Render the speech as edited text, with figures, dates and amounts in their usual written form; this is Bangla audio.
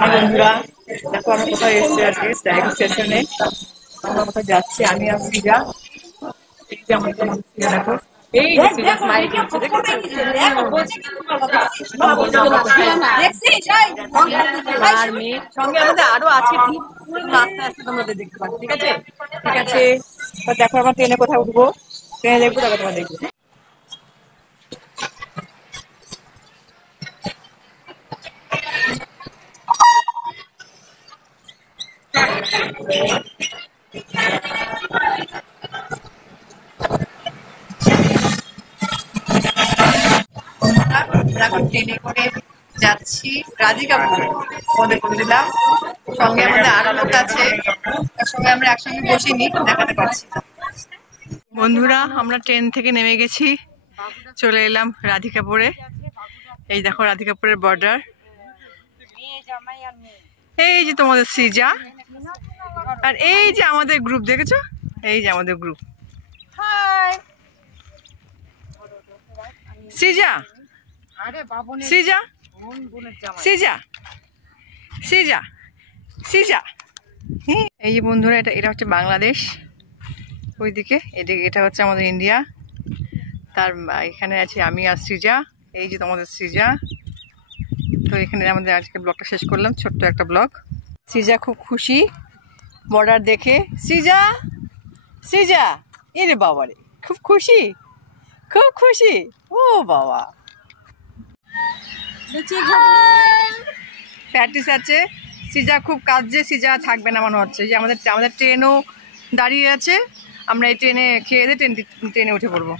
বন্ধুরা, দেখো আমরা কোথায় এসেছি আজকে স্টেশনে। আমরা কোথায় যাচ্ছি, আমি আর শ্রীজা। এই যে আমাদের শ্রীজা, দেখো এই যে শ্রীজা স্মাইল করছে, আর মেয়ে সঙ্গে আমাদের আরো আছে, আস্তে আস্তে তোমাদের দেখতে পাচ্ছি। ঠিক আছে, ঠিক আছে। দেখো আমরা ট্রেনে কোথায় উঠবো, ট্রেনে দেখবো, তারপর তোমার দেখবো। এখন ট্রেনে করে যাচ্ছি রাধিকাপুরে। মনে করে দিলাম, সঙ্গে আমাদের আরো লোক আছে, তার সঙ্গে আমরা একসঙ্গে বসিনি, দেখাতে পারছি না। বন্ধুরা, আমরা ট্রেন থেকে নেমে গেছি, চলে এলাম রাধিকাপুরে। এই দেখো রাধিকাপুরের বর্ডার। এই যে তোমাদের শ্রীজা, আর এই যে আমাদের গ্রুপ, দেখেছো? এই যে আমাদের গ্রুপ। শ্রীজা, শ্রীজা, শ্রীজা, শ্রীজা, শ্রীজা। এই যে বন্ধুরা, এটা হচ্ছে বাংলাদেশ, ওইদিকে এটা হচ্ছে আমাদের ইন্ডিয়া। তার এখানে আছে আমি আর শ্রীজা। এই যে তোমাদের শ্রীজা। তো এখানে আমাদের আজকে ব্লগটা শেষ করলাম, ছোট্ট একটা ব্লগ। শ্রীজা খুব খুশি বর্ডার দেখে। শ্রীজা, শ্রীজা, এরে বাবা রে, খুব খুশি, খুব খুশি। ও বাবা, প্র্যাকটিস আছে। শ্রীজা খুব কাঁদছে, শ্রীজা থাকবে না মনে হচ্ছে। যে আমাদের ট্রেনও দাঁড়িয়ে আছে, আমরা এই ট্রেনে খেয়ে দিয়ে ট্রেনে উঠে পড়বো।